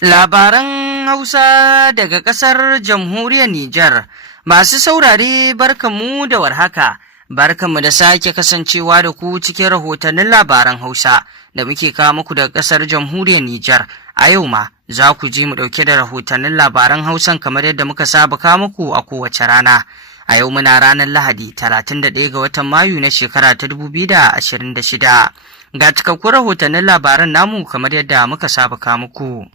Labaran Hausa daga ƙasar Jamhuriyar Nijar. Masu saurare barkanmu da warhaka, barkanmu da sake kasancewa da ku cikin rahotannin labaran Hausa da muke kawo muku daga ƙasar Jamhuriyar Nijar. A yau ma za ku ji mu ɗauke da rahotannin labaran Hausan kamar yadda muka saba kawo muku a kowace rana. A yau muna ranar Lahadi 31 ga watan Mayu na shekara ta 2026. Ga cikakkun rahotannin labaran namu kamar yadda muka saba kawo muku.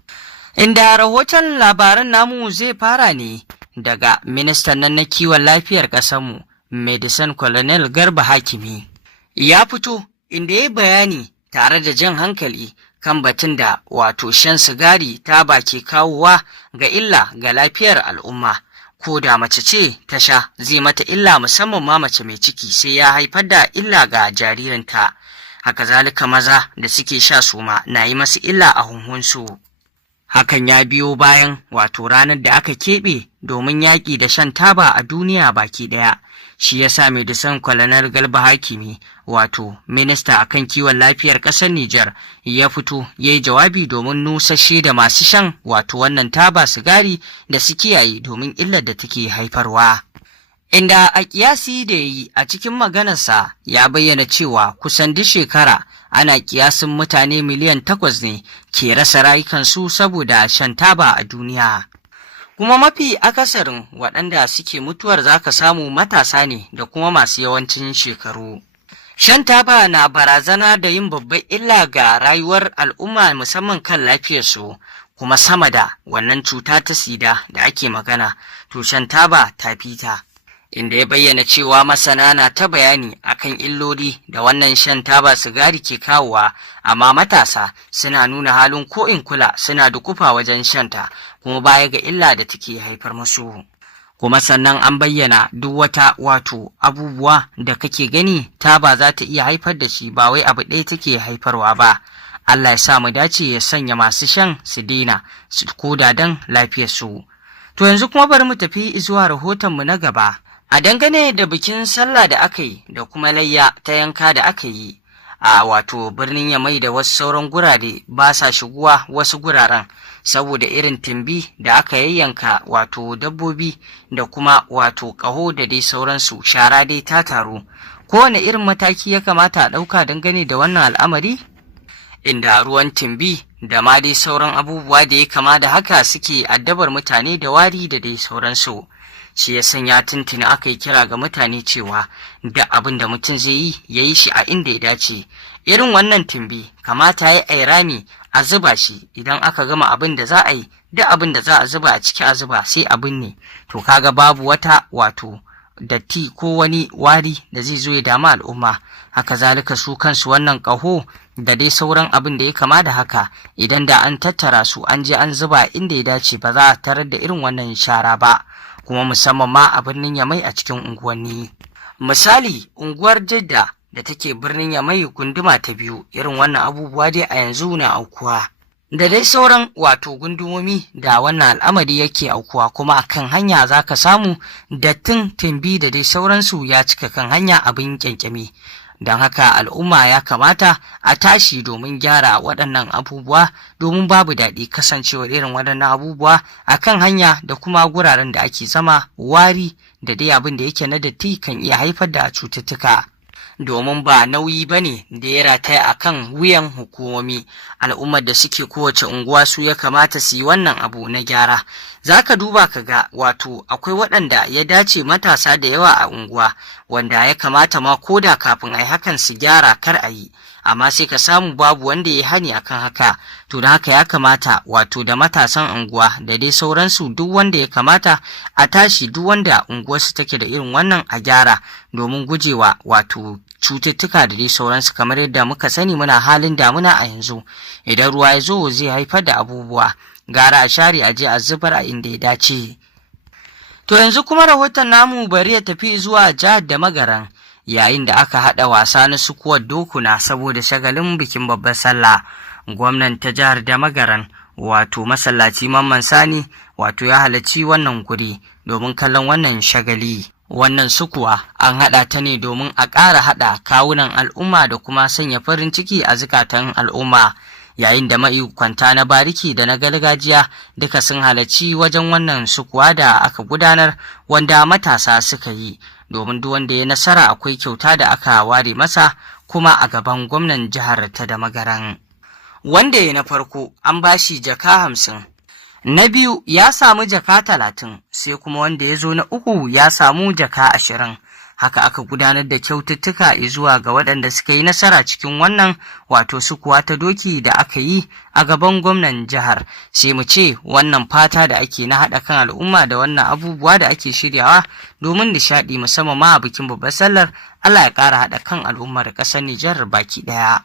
Inda rahoton labaran namu zai fara ne daga ministan nan na kiwon lafiyar ƙasarmu, Medicine Colonel Garba Hakimi. Ya fito inda ya bayani tare da jan hankali kan batun da wato shan sigari taba ke kawowa ga illa ga lafiyar al'umma. Ko da mace ce ta sha zai mata illa, musamman ma mace mai ciki, sai ya haifar da illa ga jaririnta. Haka zalika maza da suke sha suma na yi masu illa a hunhunsu. Hakan ya biyo bayan wato ranar da aka keɓe domin yaƙi da shan taba a duniya baki ɗaya. Shi ya sa Medicine Colonel Garba Hakimi, wato minista akan kiwon lafiyar ƙasar Nijar, ya fito ya yi jawabi domin nusashe da masu shan wato wannan taba sigari da su kiyaye domin illar da take haifarwa. Inda a kiyasi da ya yi a cikin maganarsa ya bayyana cewa kusan duk shekara ana kiyasin mutane miliyan 8 ne ke rasa rayukansu saboda shan taba a duniya. Kuma mafi akasarin waɗanda suke mutuwar zaka samu matasa ne da kuma masu yawancin shekaru. Shan taba na barazana da yin babbar illa ga rayuwar al'umma, musamman kan lafiyarsu, kuma sama da wannan cuta ta sida da ake magana, to shan taba ta fita. Inda ya bayyana cewa masana na ta bayani akan illoli da wannan shan taba sigari ke kawowa, amma matasa suna nuna halin ko in kula, suna dukufa wajen shanta, kuma baya ga illa da take haifar musu. Kuma sannan an bayyana duk wata wato abubuwa da kake gani taba za ta iya haifar da shi, ba wai abu ɗaya take haifarwa ba. Allah ya sa mu dace ya sanya masu shan su daina, su koda dan lafiyarsu. To yanzu kuma bari mu tafi zuwa rahotonmu na gaba. A dangane da bikin sallah da aka yi da kuma layya ta yanka da aka yi a wato birnin Yamai da wasu sauran gurare ba sa shigowa wasu guraren saboda irin timbi da aka yayyanka wato dabbobi da kuma wato ƙaho da dai sauransu, shara dai ta taru. Kowane irin mataki ya kamata a ɗauka dangane da wannan al'amari? Inda ruwan timbi da ma dai sauran abubuwa da ya kama da haka suke addabar mutane da wari da dai sauransu. Shi ya sanya tuntuni aka yi kira ga mutane cewa da abin da mutum zai yi ya yi shi a inda ya dace. Irin wannan timbi kamata ya yi rami a zuba shi, idan aka gama abin da za a yi, da abin da za a zuba a ciki a zuba sai abin ne. To kaga babu wata wato datti ko wani wari da zai zo ya damu al'umma. Haka zalika su kansu wannan ƙaho da dai sauran abin da ya kama da haka, idan da an tattara su an je an zuba inda ya dace, ba za a tarar da irin wannan shara ba. Kuma musamman ma a birnin Yamai a cikin unguwanni. Misali, unguwar Jidda da take birnin Yamai gunduma ta 2, irin wannan abubuwa dai a yanzu na aukuwa. Da dai sauran wato gundumomi da wannan al'amari yake aukuwa, kuma a kan hanya za ka samu dattin timbi da dai sauransu ya cika kan hanya, abin kyankyami. Don haka al'umma ya kamata a tashi domin gyara waɗannan abubuwa, domin babu daɗi kasancewar irin waɗannan abubuwa a kan hanya da kuma guraren da ake zama, wari da dai abin da yake na datti kan iya haifar da cututtuka. Domin ba nauyi ba ne da ya rataya a kan wuyan hukumomi. Al'ummar da suke kowace unguwa su ya kamata su yi wannan abu na gyara. Za ka duba ka ga wato akwai waɗanda ya dace matasa da yawa a unguwa, wanda ya kamata ma koda kafin a yi hakan su gyara kar a yi, amma sai ka samu babu wanda ya hani akan haka. To da haka ya kamata wato da matasan unguwa da dai sauransu, duk wanda ya kamata a tashi, duk wanda unguwarsu take da irin wannan a gyara, domin gujewa wato cututtuka da dai sauransu. Kamar yadda muka sani muna halin damuna a yanzu, idan ruwa ya zo zai haifar da abubuwa, gara a share a je a zubar a inda ya dace. To yanzu kuma rahoton namu bari ya tafi zuwa jihar da Magaran, yayin da aka haɗa wasa na sukuwar dokuna saboda shagalin bikin babbar sallah. Gwamnan ta jihar da Magaran wato masallaci Mamman Sani wato ya halarci wannan guri domin kallon wannan shagali. Wannan sukuwa an haɗa ta ne domin a ƙara haɗa kawunan al'umma da kuma sanya farin ciki a zukatan al'umma, yayin da maikwanta na bariki da na gargajiya duka sun halarci wajen wannan sukuwa da aka gudanar, wanda matasa suka yi, domin duk wanda ya nasara akwai kyauta da aka ware masa kuma a gaban gwamnan jihar ta da magaran. Wanda ya na farko an bashi jaka 50, na biyu ya samu jaka 30, sai kuma wanda ya zo na uku ya samu jaka 20. Haka aka gudanar da kyaututtuka zuwa ga waɗanda suka yi nasara cikin wannan wato sukuwa ta doki da aka yi a gaban gwamnan jihar. Sai mu ce wannan fata da ake na haɗa kan al'umma da wannan abubuwa da ake shiryawa domin nishaɗi, musamman ma a bikin babbar sallar, Allah ya ƙara haɗa kan al'ummar ƙasar Nijar baki ɗaya.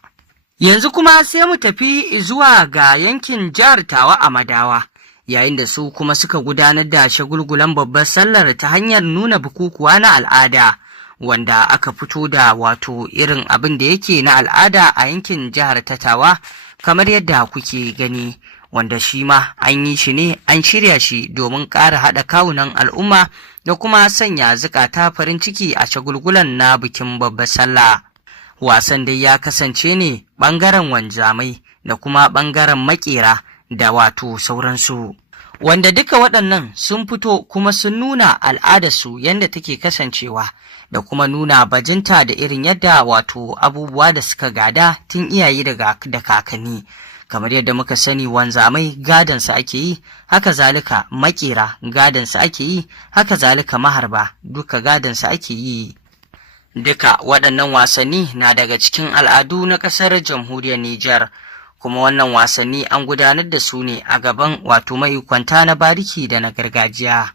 Yanzu kuma sai mu tafi zuwa ga yankin jihar Tawa a Madawa, yayin da su kuma suka gudanar da shagulgulan babbar sallar ta hanyar nuna bukukuwa na al'ada, wanda aka fito da wato irin abin da yake na al'ada a yankin jihar ta Tawa kamar yadda kuke gani, wanda shi ma an yi shi ne, an shirya shi domin ƙara haɗa kawunan al'umma da kuma sanya zukata farin ciki a shagulgulan na bikin babbar sallah. Wasan dai ya kasance ne ɓangaren wanzamai da kuma ɓangaren maƙera da wato sauransu, wanda duka waɗannan sun fito kuma sun nuna al'adarsu yadda take kasancewa, da kuma nuna bajinta da irin yadda wato abubuwa da suka gada tun iyaye da kakanni. Kamar yadda muka sani, wanzamai gadansa ake yi, haka zalika maƙera gadansa ake yi, haka zalika maharba duka gadansa ake yi. Duka waɗannan wasanni na daga cikin al'adu na ƙasar jamhuriyar Nijar, kuma wannan wasanni an gudanar da su ne a gaban wato maikwanta na bariki da na gargajiya.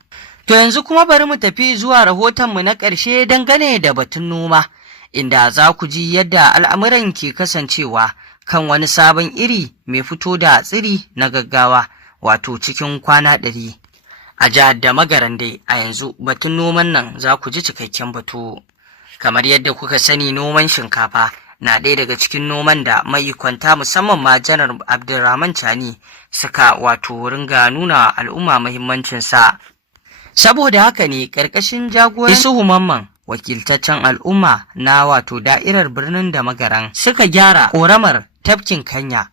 To yanzu kuma bari mu tafi zuwa rahotonmu na ƙarshe dangane da batun noma, inda za ku ji yadda al'amuran ke kasancewa kan wani sabon iri mai fito da tsiri na gaggawa, wato cikin kwana 100. A jihar da magaran dai a yanzu batun noman nan za ku ji cikakken batu. Kamar yadda kuka sani, noman shinkafa na ɗaya daga cikin noman da maikwanta musamman ma Janar Abdulrahman Chani suka wato ringa nuna al'umma muhimmancinsa. Saboda haka ne ƙarƙashin jagoran Isuhu Mamman, wakiltaccen al'umma na wato da'irar birnin da magaran, suka gyara ƙoramar tafkin Kanya.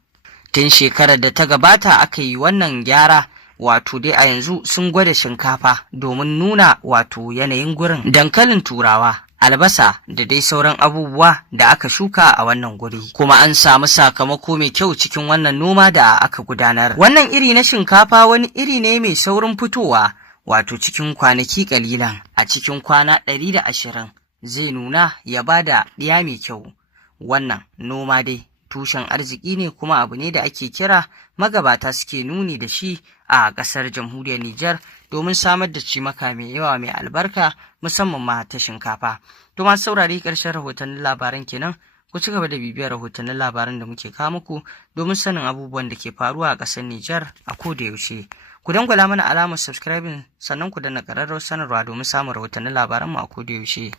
Tun shekarar da ta gabata aka yi wannan gyara, wato dai a yanzu sun gwada shinkafa domin nuna wato yanayin gurin, dankalin turawa, albasa da dai sauran abubuwa da aka shuka a wannan guri, kuma an samu sakamako mai kyau cikin wannan noma da aka gudanar. Wannan iri na shinkafa wani iri ne mai saurin fitowa, wato cikin kwanaki kalilan, a cikin kwana 120 zai nuna ya bada ɗiya mai kyau. Wannan noma dai tushen arziki ne, kuma abu ne da ake kira magabata suke nuni da shi a ƙasar jamhuriyar Nijar domin samar da cimaka mai yawa mai albarka, musamman ma ta shinkafa. To masu saurari, ƙarshen rahotannin labaran kenan. Ku ci gaba da bibiyar rahotannin labaran da muke kawo muku domin sanin abubuwan da ke faruwa a ƙasar Nijar a koda yaushe. Ku dangwala mana alamar subscribing, sannan ku danna ƙararrawar sanarwa domin samun rahotannin labaran mu a koda yaushe.